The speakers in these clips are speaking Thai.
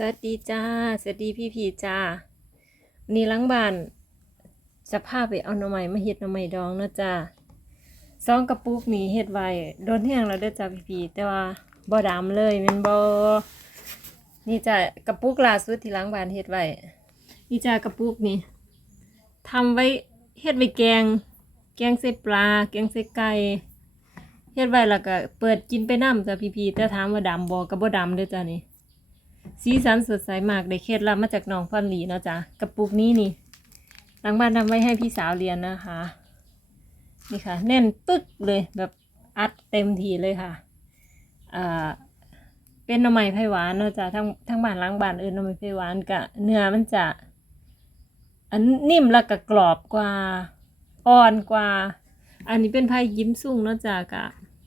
สวัสดีจ้า สวัสดีพี่พีจ้าวันนี่ล้างบ้าน จะพาไปเอาหน่อไม้มาเฮ็ดหน่อไม้ดองนะจ้าซองกระปุกนี่เฮ็ดไว้โดนแห้งแล้วเด้อจ้าพี่พีแต่ว่าบ่ดำเลยแมันบ่นี่จ้ากระปุกล่าสุดที่ล้างบ้านเฮ็ดไว้นี่จ้ากระปุกนี่ทำไว้เฮ็ดไว้แกง แกงใส่ปลา แกงใส่ไก่เฮ็ดไว้แล้วก็เปิดกินไปน้ำจ้าพี่พีแต่ถามว่าดำบ่ก็บ่ดำเด้อจ้านี่ สีสันสดใสมากได้เคล็ดลับมาจากน้องพรหลีเนาะจ๊ะกระปุกนี้นี่หลังบ้านทำไว้ให้พี่สาวเรียนนะคะ นี่ค่ะ แน่นปึ๊กเลยแบบอัดเต็มทีเลยค่ะอ่าเป็นหน่อไม้ไผ่หวานเนาะจ๊ะทั้งทั้งบ้านล้างบ้านเออหน่อไม้ไผ่หวานกะเนื้อมันจะอันนิ่มแล้วก็กรอบกว่าอ่อนกว่า อันนี้เป็นไผ่ยิ้มสุ่งเนาะจ๊ะกะ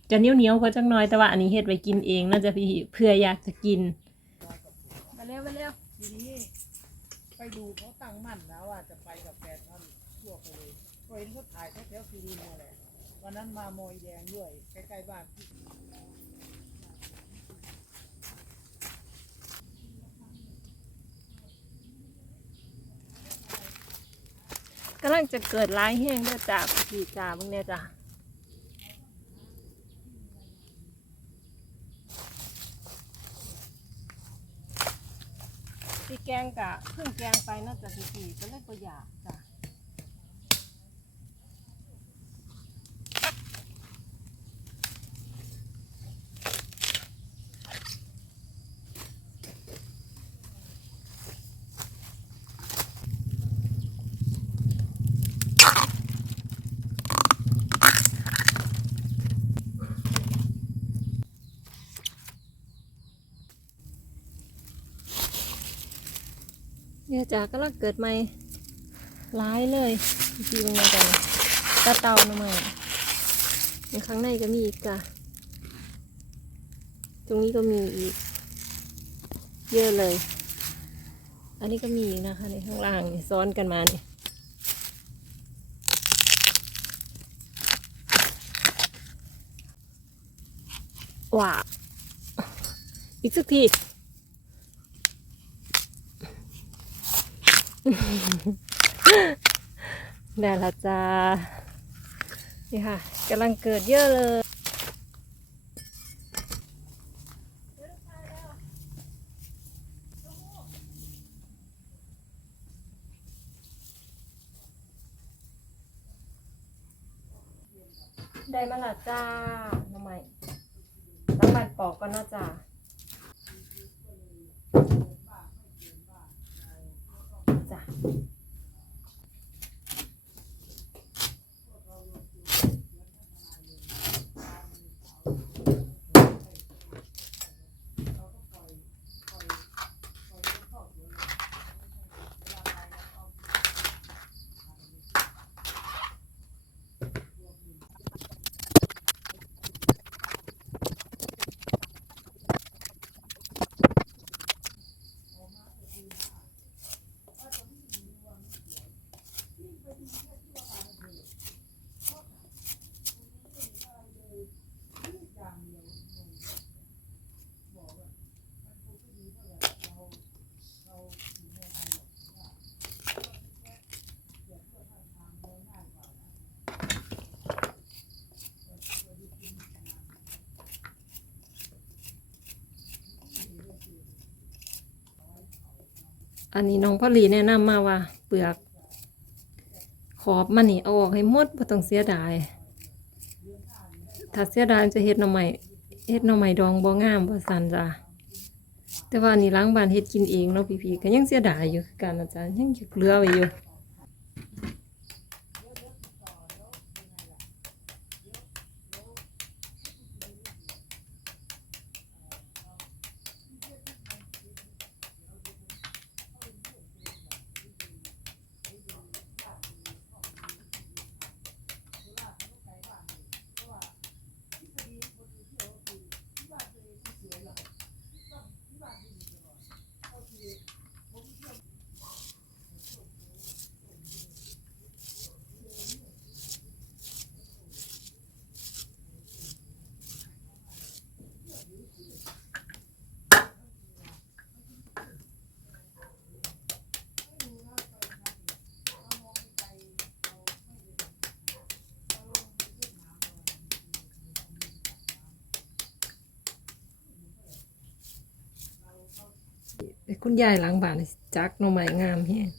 จะเหนียวเหนียวๆกว่าจังน้อยแต่ว่าอันนี้เฮ็ดไว้กินเองเนาะจ๊ะพี่เพื่ออยากจะกิน ร็วมาเร็วทีนี้ไปดูเขาตั้งมั่นนะว่าจะไปกับแฟนท่านทั่วไปเลยก็เห็นเขาถ่ายแถวๆซีรีนี่แหละวันนั้นมาโมยแดงด้วยใกล้ๆบ้านพี่กำลังจะเกิดร้ายแห้งเด้อจ้าพี่จ้าพวกเนี้ยจ้า แกงกะเพิ่งแกงไปเน่าจะพี่พี่ก็เลยก็อยากจ้ะ เนี่ยจากำลังเกิดใหม่ร้ายเลยพี่พี่พวกเนี้ยจ้ะเตาหน่อไม้ในข้างในก็มีอีกจ้ะตรงนี้ก็มีอีก เยอะเลย อันนี้ก็มีอีกนะคะในข้างล่างซ้อนกันมาเนี่ยว้าอีกสักที ได้และจ้า นี่ค่ะกำลังเกิดเยอะเลยได้มาละจ้าทำไมต้องบันปอกก่อนนะจ้า อันนี้น้องพ่อหลีแนะนำมาว่า เปลือกขอบมันนี่เอาออกให้หมดบ่ต้องเสียดาย ถ้าเสียดายจะเฮ็ดหน่อไม้เฮ็ดหน่อไม้ดองบ่งามบ่สันจ้ะแต่ว่าอันนี้ล้างบ้านเฮ็ดกินเองเนาะพี่ๆก็ยังเสียดายอยู่คือกันนะจ๊ะยังอยากเหลือไว้อยู่ คุณยายหลังบ้านจักหน่อไม้งามแฮง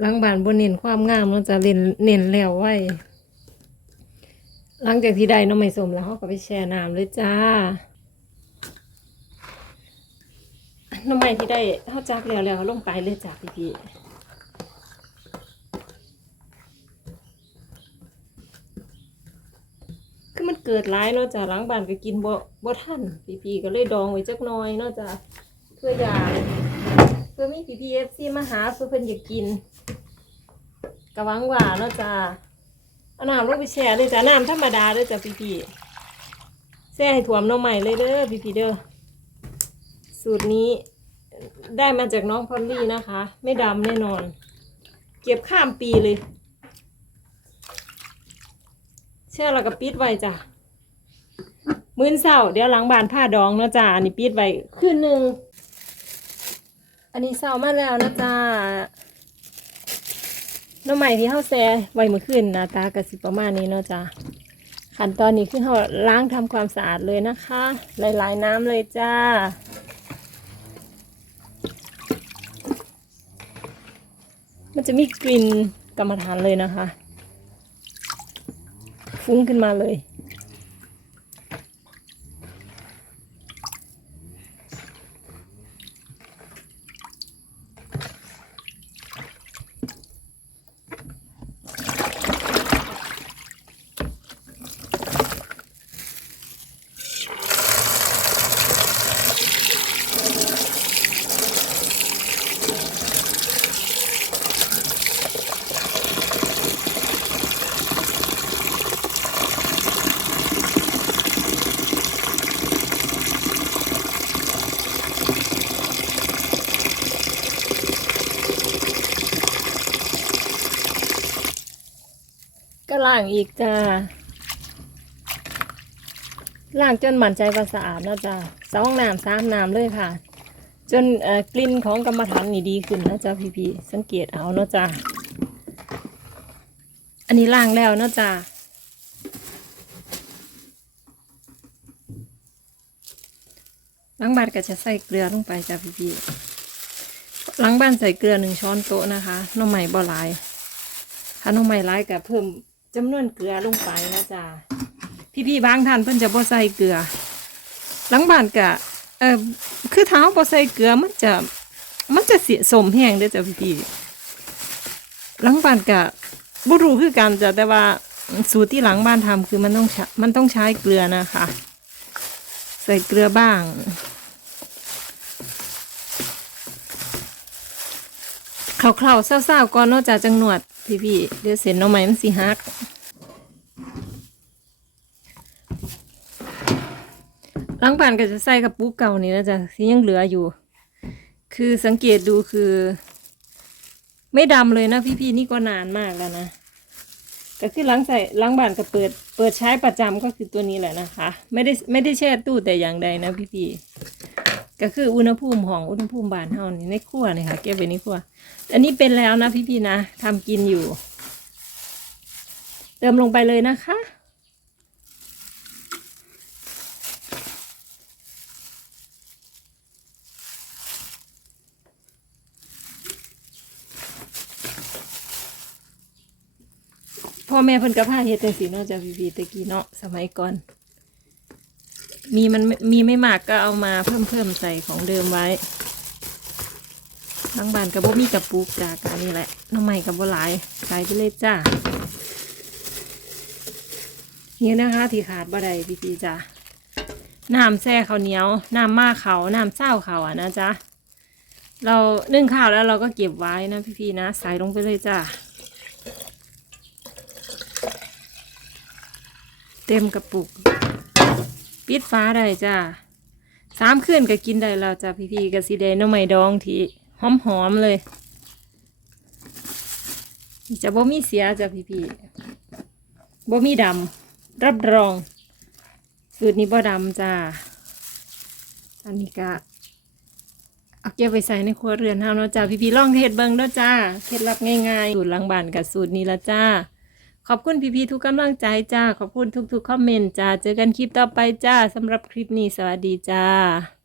หลังบ้านบ่เน้นความงามเนาจะเน้นเน้นแล้วไว้ หลังจากที่ได้หน้อไม้สมแล้วเขาก็ไปแช่น้ำเลยจ้าหน้อไม้ที่ได้เขาจักแล้วแล้วลงไปเลยจ้าพี่พี่คือมันเกิดร้ายเนาะจ้าหลังบ้านก็กินบ่บ่ทันพี่พี่ก็เลยดองไว้จักหน่อยเนาะจ้า เพื่อยาเพื่อมีพีพีเอฟซีมาหาเพื่อเพิ่นอยากกินกะหวังว่าเนาะจ้าเอาน้ำลงไปแช่เลยจ้ะน้ำธรรมดาเลยจ้ะพี่พี่แช่ให้ถ่วมน้องใหม่เลยเด้อพี่พี่เด้อสูตรนี้ได้มาจากน้องพอลลี่นะคะ ไม่ดำแน่นอน เก็บข้ามปีเลย เชื่อเราก็ปิดไว้จ้ะมื้อเศร้าเดี๋ยวหลังบานผ้าดองเนาะจ้ะอันนี้ปิดไว้คืนหนึ่ง อันนี้เศร้ามาแล้วนะจ้าน้ำใหม่ที่เฮาแซ่ไว้เมื่อคืนน้าตากระสิประมาณนี้เนาะจ้ะขั้นตอนนี้คือเฮาล้างทำความสะอาดเลยนะคะ หลายๆน้ำเลยจ้ามันจะมีกลิ่นกรรมฐานเลยนะคะ ฟุ้งขึ้นมาเลย ก็ล้างอีกจ้าล้างจนหมั่นใจว่าสะอาดนะจ้าสองน้ำสามน้ำเลยค่ะ จนกลิ่นของกรรมฐานนี่ดีขึ้นนะจ๊ะพี่พี่ๆสังเกตเอาเนาะจ้าอันนี้ล้างแล้วนะจ้าล้างบาดก็จะใส่เกลือลงไปจ้ะพี่พี่ๆล้างบ้านใส่เกลือหนึ่งช้อนโต๊ะนะคะน้ำใหม่บ่หลาย ถ้าน้องใหม่ร้ายก็เพิ่ม จำนวนเกลือลงไปนะจ๊ะพี่ๆบางท่านเพิ่นจะบ่ใส่เกลือ หลังบ้านก็เออคือเท้าบ่ใส่เกลือมันจะมันจะเสียสมแห้งเด้อจ้ะพี่ๆหลังบ้านก็บ่รู้คือกันจ้ะแต่ว่าสูตรที่หลังบ้านทำคือมันต้องมันต้องใช้เกลือนะคะ ใส่เกลือบ้าง เคล้าๆเศร้าๆก่อนนอกจากจังหนวดพี่ๆเดี๋ยวเส้นหน้องใหม่มันสิฮักหลังบ้านก็จะใส่กระปุกเก่านี่นะจ๊ะที่ยังเหลืออยู่ คือสังเกตดูคือ ไม่ดำเลยนะพี่ๆนี่ก็นานมากแล้วนะก็คือหลังใส่หลังบานก็เปิด เปิดใช้ประจำก็คือตัวนี้แหละนะคะ ไม่ได้ไม่ได้แช่ตู้แต่อย่างใดนะพี่ๆ ก็คืออุณหภูมิของอุณหภูมิบ้านเฮานี่ในครัวนี่ค่ะเก็บไว้ในครัว อันนี้เป็นแล้วนะพี่ๆนะทำกินอยู่ เติมลงไปเลยนะคะ พ่อแม่เพิ่นกับผ้าเฮ็ดจังซี่เนาะจ้ะพี่พี่ๆตะกี้เนาะสมัยก่อน มีมันมีไม่มากก็เอามาเพิ่มเพิ่มใส่ของเดิมไว้ทางบานกับบ่มีกระปุกจ้าการนี่แหละน้ำใหม่กับบ่หลายใส่ไปเลยจ้านี่นะคะที่ขาดบ่ได้พี่พี่ๆจ้าน้ำแซ่ข้าวเหนียวน้ำมาเขาน้ำเจ้าเขาอะนะจ๊ะเรานึ่งข้าวแล้วเราก็เก็บไว้นะพี่พี่ๆนะใส่ลงไปเลยจ้าเต็มกระปุก ปิดฟ้าได้จ้าสามคืนก็กินได้แล้วจ้าพี่ๆกับสีแดงน้ำไม่ดองที่หอมๆเลยจะบ่มีเสียจ้าพี่ๆบ่มีดำรับรอง สูตรนี้บ่ดำจ้าอันนี้ก็เอาเก็บไว้ใส่ในครัวเรือนเฮาเนาะจ้าพี่ๆลองเฮ็ดเบิ่งเด้อจ้าเคล็ดลับง่ายๆสูตรลังบ้านกับสูตรนี้ละจ้า ขอบคุณพี่ๆทุกกำลังใจจ้า ขอบคุณทุกๆคอมเมนต์จ้า เจอกันคลิปต่อไปจ้าสำหรับคลิปนี้สวัสดีจ้า